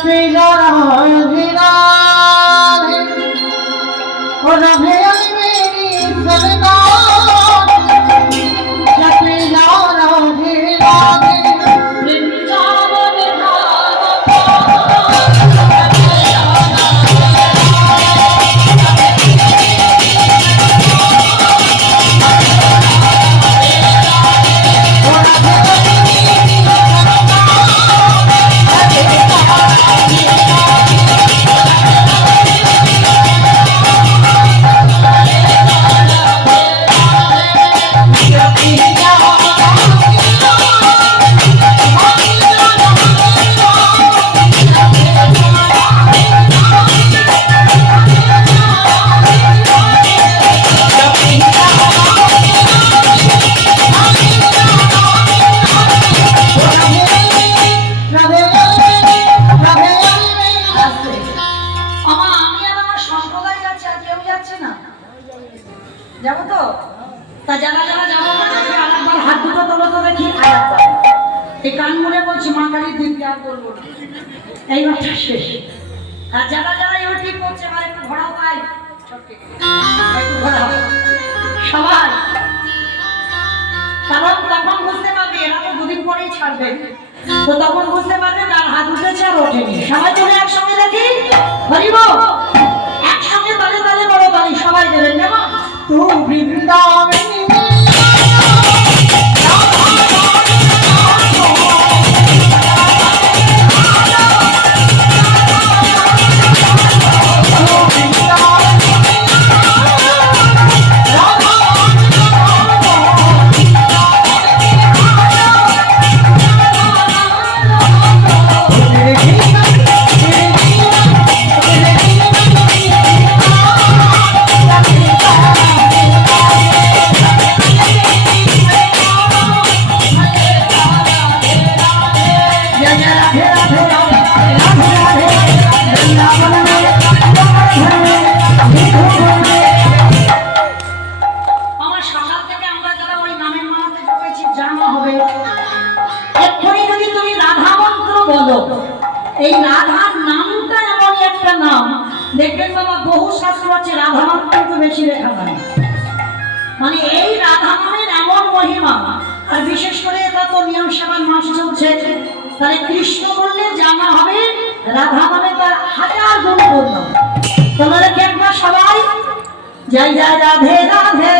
जपे राधे राधे ओ राधे मेरी सरकार जपे राधे राधे যাবো তো তা যারা যারা যাবো আরেকবার হাত দুটো তোলো তো দেখি আরেকবার এই কান মুড়ে বলছি মা কালীর দিনকে আর বলবো না এইবারটা শেষ আর যারা যারা ইউটিউব করছে এবার একটু ঘোরাও পাই একটু ঘোরাও সবাই কারণ তখন বুঝতে পারবে এরা তো দুদিন পরেই ছাড়বে তো তখন বুঝতে পারবে কার হাত উঠেছে আর ওঠেনি সবাই চলে একসঙ্গে দেখি হরিব একসঙ্গে তালে তালে বড় তালি সবাই দেবেন কেমন तू वृंदावन এই রাধার নামটা এমন একটা নাম দেখবেন বাবা বহু শাস্ত্র আছে রাধা নাম কিন্তু বেশি লেখা হয় মানে এই রাধা নামের এমন মহিমা আর বিশেষ করে এটা তো নিয়ম সেবার মাস চলছে তাহলে কৃষ্ণ বললে জানা হবে রাধা নামে তার হাজার গুণ পূর্ণ তোমরা একবার সবাই জয় জয় রাধে রাধে